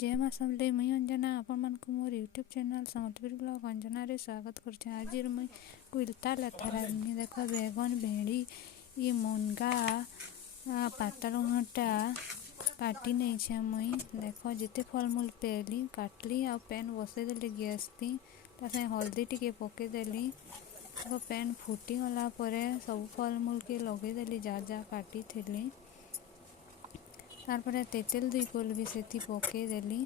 जय माँ समले मुई अंजना आपण मानक मोर YouTube channel Sambalpur blog Anjana रे स्वागत करछे। आज मुई कुलता लथारा देख बैगन भेड़ी ये मुनगा पातलघंटा काटी नहीं छे। मुई देख जिते फलमूल पेली काटली आ पैन बसईदेली गैस ती तासे हल्दी टिके पकईदेली। पैन फुटी गला परे सब फलमूल के लगेदेली जा जा काटी थी। तारपरे तेतेल दुई कोल भी सेठी पकईदेली।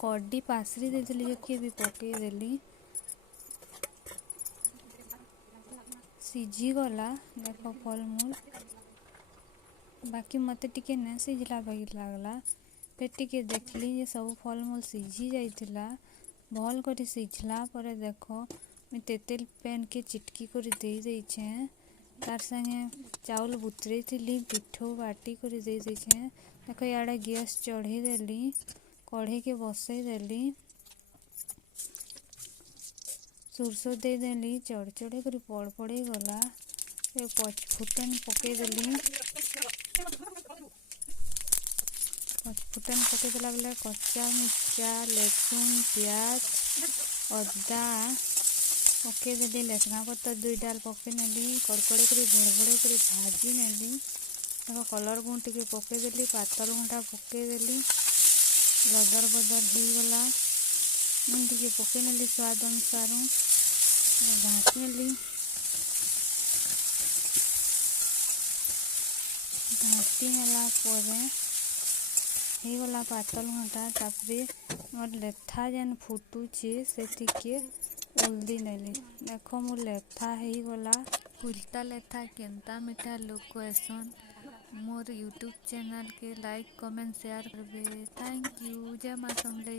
कड्डी पासरी देदेली के भी पकईदेली। सीझी गला देख फलमूल बाकी मते टिके न सीझला बागी लागला। फिर टिके देखली जे सब फलमूल सीझी जाइतिला भल कर सीझला पर देख मैं तेतेल पैन के चिटकी कर दे देछे। तार संगे चाउल बुतरे थी पिठो बाटी कर दे देछे। देख याडे गैस चढ़े देली कढ़े के बसई देली सुरसो दे देली चढ़ कर पड़ पड़े गला। पचफुटन पकई देली पचफुटन पकई देला बेले कच्चा मिर्चा लहसुन प्याज अदा पकई देली। लेसना पत्तर दुई डाल पकई नेली कड़कड़े कर भड़भड़े कर भाजी नेली। देख कलर गुण टिके पकई देली पातल घंटा पकई देली लदर बदर हो गला। नुन टिके पकई नेली स्वाद अनुसार घाटी नेली घाटी नेला परे हो गला पातल घंटा। तापरे मोर लेथा जेन फुटुचे से टिके उल्दी नेली देख मोर लेथा हो गला। कुलता लेथा केनता मीठा लोग कहसन। मोर यूट्यूब चैनल के लाइक कमेंट शेयर करबे। Thank you. जय माँ समले।